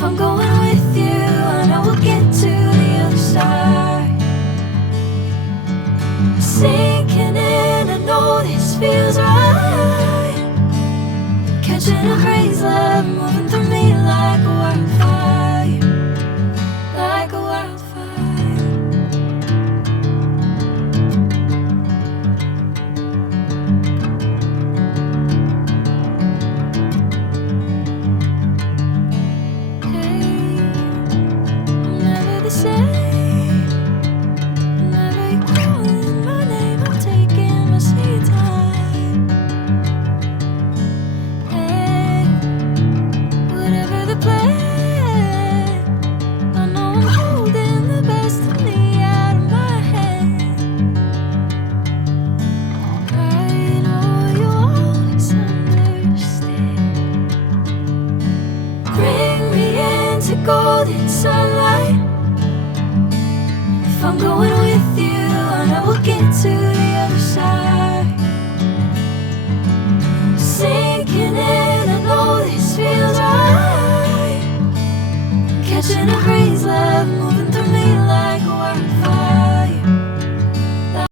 If I'm going with you, I know we'll get to the other side. Sinking in, I know this feels right. Catching a crazy love, moving through me like a wildfire, like a wildfire. Hey, I'm never the same. Whenever you're calling my name, I'm taking my sweet time. Hey, whatever the plan, I know I'm holding the best of me out of my hand. I know you'll always understand. Bring me into golden sunlight. If I'm going with you, I know we'll get to the other side. Sinking in, I know this feels right. Catching a crazy love,